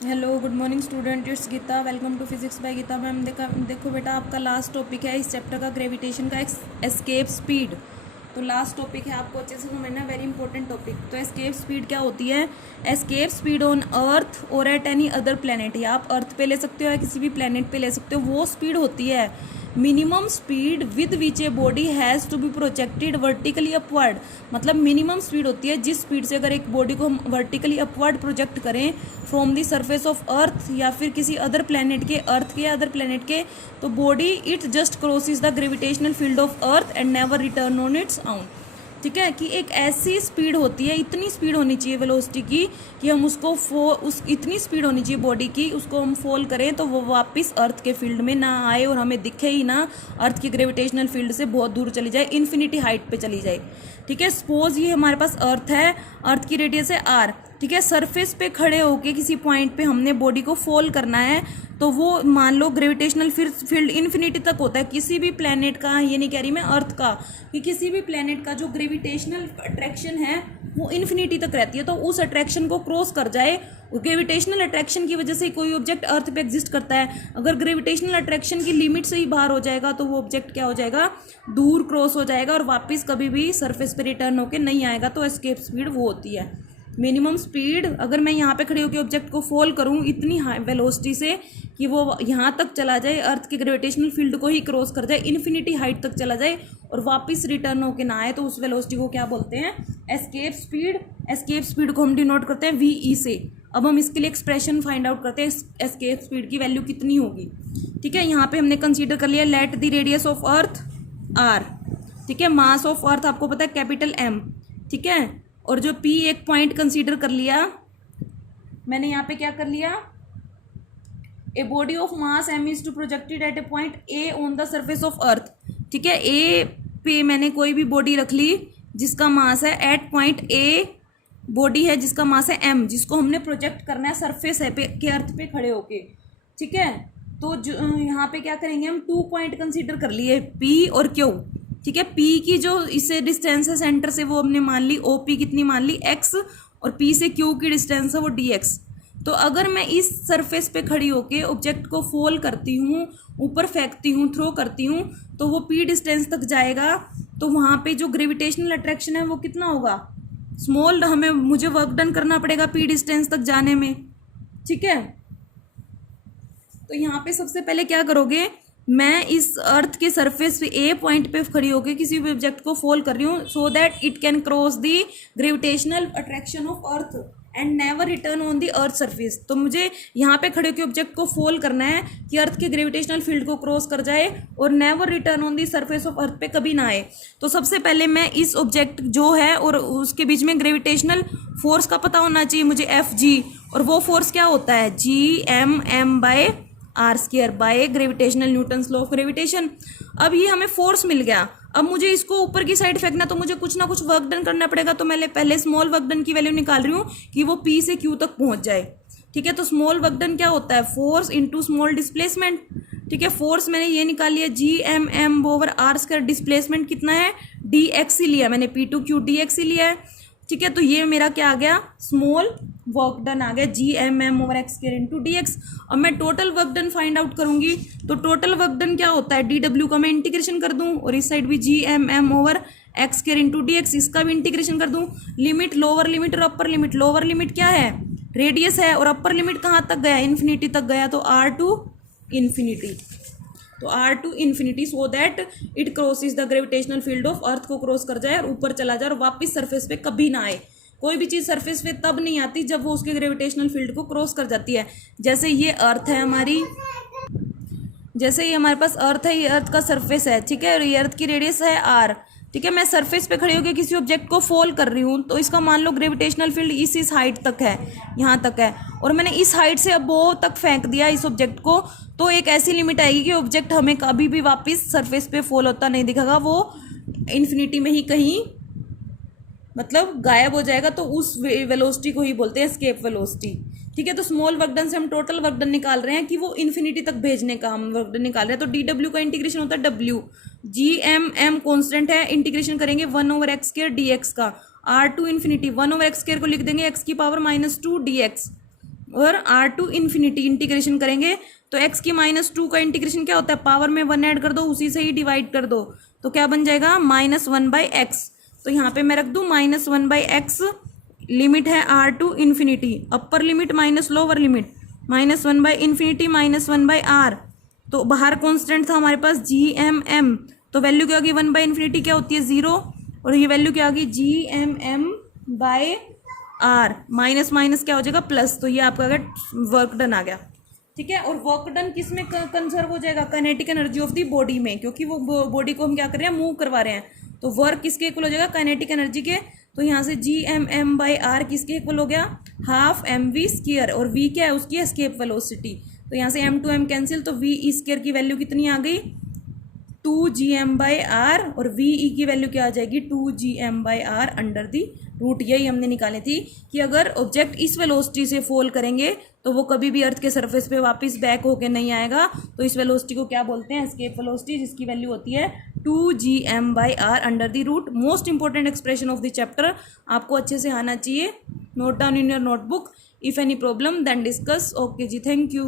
Hello good morning student, it's Geeta. Welcome to physics by Geeta ma'am. देखो बेटा, आपका last topic है इस चैप्टर का ग्रेविटेशन का एस्केप स्पीड। तो लास्ट टॉपिक है, आपको अच्छे से समझना, वेरी इंपॉर्टेंट टॉपिक। तो एस्केप स्पीड क्या होती है? एस्केप स्पीड ऑन अर्थ और एट एनी अदर प्लेनेट, या आप अर्थ पे ले सकते हो या किसी भी प्लेनेट पे ले सकते हो, वो स्पीड होती है minimum speed with which a body has to be projected vertically upward. मतलब मिनिमम स्पीड होती है जिस स्पीड से अगर एक बॉडी को हम वर्टिकली अपवर्ड प्रोजेक्ट करें फ्रॉम द सरफेस ऑफ अर्थ या फिर किसी अदर प्लेनेट के, अर्थ के या अदर प्लेनेट के, तो body it just crosses the gravitational field of earth and never return on its own. ठीक है, कि एक ऐसी स्पीड होती है, इतनी स्पीड होनी चाहिए वेलोसिटी की कि हम उसको उस इतनी स्पीड होनी चाहिए बॉडी की, उसको हम फॉल करें तो वो वापस अर्थ के फील्ड में ना आए और हमें दिखे ही ना, अर्थ की ग्रेविटेशनल फील्ड से बहुत दूर चली जाए, इन्फिनिटी हाइट पे चली जाए। ठीक है, सपोज ये हमारे पास अर्थ है, अर्थ की रेडियस है आर। ठीक है, सरफेस पे खड़े होके किसी पॉइंट पे हमने बॉडी को फॉल करना है, तो वो मान लो ग्रेविटेशनल फील्ड इन्फिनिटी तक होता है किसी भी प्लेनेट का, ये नहीं कह रही मैं अर्थ का, कि किसी भी प्लेनेट का जो ग्रेविटेशनल अट्रैक्शन है वो इन्फिनिटी तक रहती है। तो उस अट्रैक्शन को क्रॉस कर जाए, ग्रेविटेशनल अट्रैक्शन की वजह से कोई ऑब्जेक्ट अर्थ पे एग्जिस्ट करता है, अगर ग्रेविटेशनल अट्रैक्शन की लिमिट से ही बाहर हो जाएगा तो वो ऑब्जेक्ट क्या हो जाएगा, दूर क्रॉस हो जाएगा और वापस कभी भी सरफेस पे रिटर्न होके नहीं आएगा। तो एस्केप स्पीड वो होती है मिनिमम स्पीड। अगर मैं यहाँ पे खड़े होकर ऑब्जेक्ट को फॉल करूँ इतनी हाई वेलोसिटी से कि वो यहाँ तक चला जाए, अर्थ के ग्रेविटेशनल फील्ड को ही क्रॉस कर जाए, इन्फिनिटी हाइट तक चला जाए और वापस रिटर्न होके ना आए, तो उस वेलोसिटी को क्या बोलते हैं? Escape speed. एस्केप स्पीड को हम डिनोट करते हैं वी से। अब हम इसके लिए एक्सप्रेशन फाइंड आउट करते हैं, एस्केप स्पीड की वैल्यू कितनी होगी। ठीक है, यहाँ पे हमने कंसीडर कर लिया let the radius of Earth R. ठीक है, मास ऑफ अर्थ आपको पता है कैपिटल एम। ठीक है, और जो पी एक पॉइंट कंसीडर कर लिया मैंने, यहाँ पे क्या कर लिया, a body of mass M is to projected at a point A on the surface of Earth. ठीक है, ए पे मैंने कोई भी बॉडी रख ली जिसका मास है एट पॉइंट ए, बॉडी है जिसका मास है एम, जिसको हमने प्रोजेक्ट करना है सरफेस है पे के अर्थ पे खड़े होके। ठीक है, तो यहाँ पे क्या करेंगे हम, 2 पॉइंट कंसीडर कर लिए पी और क्यू। ठीक है, पी की जो इससे डिस्टेंस है सेंटर से वो हमने मान ली ओ पी, कितनी मान ली एक्स, और पी से क्यू की डिस्टेंस है वो डी एक्स। तो अगर मैं इस सरफेस पे खड़ी होके ऑब्जेक्ट को फोल करती हूँ, ऊपर फेंकती हूँ, थ्रो करती हूँ, तो वो पी डिस्टेंस तक जाएगा, तो वहाँ पे जो ग्रेविटेशनल अट्रैक्शन है वो कितना होगा, स्मॉल। मुझे वर्क डन करना पड़ेगा पी डिस्टेंस तक जाने में। ठीक है, तो यहाँ पे सबसे पहले क्या करोगे, मैं इस अर्थ के सरफेस पे ए पॉइंट पे खड़ी होकर किसी भी ऑब्जेक्ट को फोल कर रही हूँ सो that it can cross the gravitational attraction of earth and never return on the earth surface. तो मुझे यहाँ पे खड़े होकर ऑब्जेक्ट को फोल करना है कि अर्थ के ग्रेविटेशनल फील्ड को क्रॉस कर जाए और never return on the surface of अर्थ पे कभी ना आए। तो सबसे पहले मैं इस ऑब्जेक्ट जो है और उसके बीच में ग्रेविटेशनल फोर्स का पता होना चाहिए मुझे, एफ जी, और वो फोर्स क्या होता है, G M M by R square by gravitational Newton's law of gravitation. अब ये हमें फोर्स मिल गया, अब मुझे इसको ऊपर की साइड फेंकना, तो मुझे कुछ ना कुछ वर्क डन करना पड़ेगा। तो मैं पहले स्मॉल वर्क डन की वैल्यू निकाल रही हूँ कि वो पी से क्यू तक पहुंच जाए। ठीक है, तो स्मॉल वर्क डन क्या होता है, फोर्स इंटू स्मॉल डिस्प्लेसमेंट। ठीक है, फोर्स मैंने ये निकाल लिया G M M over R square, displacement कितना है, डी एक्स ही लिया मैंने, P to Q D X ही लिया है। ठीक है, तो ये मेरा क्या आ गया, स्मॉल वर्क डन आ गया, G M M over X square into D X. अब मैं total work done find out करूंगी, तो टोटल वर्क डन क्या होता है, डी डब्ल्यू का मैं इंटीग्रेशन कर दूं और इस साइड भी G M M over X square into D X, इसका भी इंटीग्रेशन कर दूं। लिमिट लोअर लिमिट और अपर लिमिट, लोअर लिमिट क्या है, रेडियस है, और अपर लिमिट कहाँ तक गया, इन्फिनिटी तक गया, तो आर टू इन्फिनिटी, तो R to infinity, so that it crosses the gravitational field of earth को क्रॉस कर जाए और ऊपर चला जाए और वापस सरफेस पे कभी ना आए। कोई भी चीज़ सरफेस पे तब नहीं आती जब वो उसके ग्रेविटेशनल फील्ड को क्रॉस कर जाती है। जैसे ये अर्थ है हमारी, जैसे ये हमारे पास अर्थ है, ये अर्थ का सरफेस है। ठीक है, और ये अर्थ की रेडियस है आर। ठीक है, मैं सरफेस पे खड़ी होकर किसी ऑब्जेक्ट को फॉल कर रही हूँ, तो इसका मान लो ग्रेविटेशनल फील्ड इस हाइट तक है, यहाँ तक है, और मैंने इस हाइट से अब वो तक फेंक दिया इस ऑब्जेक्ट को, तो एक ऐसी लिमिट आएगी कि ऑब्जेक्ट हमें कभी भी वापस सरफेस पे फॉल होता नहीं दिखेगा, वो इन्फिनिटी में ही कहीं मतलब गायब हो जाएगा। तो उस वेलोसिटी को ही बोलते हैं एस्केप वेलोसिटी। ठीक है, तो स्मॉल वर्क डन से हम टोटल वर्क डन निकाल रहे हैं कि वो इन्फिनिटी तक भेजने का हम वर्क डन निकाल रहे हैं। तो डी डब्ल्यू का इंटीग्रेशन होता है W, G M M constant है, इंटीग्रेशन करेंगे 1 over X square D X का, R to infinity 1 over X square को लिख देंगे एक्स की पावर -2 डी एक्स। और R to इन्फिनिटी इंटीग्रेशन करेंगे तो x की -2 का इंटीग्रेशन क्या होता है, पावर में 1 ऐड कर दो, उसी से ही डिवाइड कर दो, तो क्या बन जाएगा -1/x। तो यहाँ पे मैं रख दूँ -1/x, लिमिट है R to infinity, upper limit minus lower limit, -1/∞ -1/r। तो बाहर कॉन्स्टेंट था हमारे पास GMM, तो वैल्यू क्या होगी 1/∞ क्या होती है 0, और ये वैल्यू क्या होगी GMM/r, माइनस माइनस क्या हो जाएगा प्लस, तो ये आपका वर्क डन आ गया। ठीक है, और वर्क डन किस में कंजर्व हो जाएगा, kinetic energy of the body में, क्योंकि वो बॉडी को हम क्या कर रहे हैं, मूव करवा रहे हैं, तो वर्क किसके इक्वल हो जाएगा, काइनेटिक एनर्जी के। तो यहाँ से GMM/r किसके इक्वल हो गया, ½ mv², और v क्या है उसकी एस्केप वेलोसिटी, तो यहाँ से m to m कैंसिल, तो v² की वैल्यू कितनी आ गई 2gm/r, और ve की वैल्यू क्या आ जाएगी 2gm/r अंडर दी रूट। यही हमने निकाली थी कि अगर ऑब्जेक्ट इस वेलोसिटी से फॉल करेंगे तो वो कभी भी अर्थ के सरफेस पे वापस बैक होके नहीं आएगा, तो इस वेलोसिटी को क्या बोलते हैं, एस्केप वेलोसिटी, जिसकी वैल्यू होती है 2gm/r under the root. Most important expression of the chapter, आपको अच्छे से आना चाहिए, note down in your notebook, if any problem then discuss. Okay जी, थैंक यू।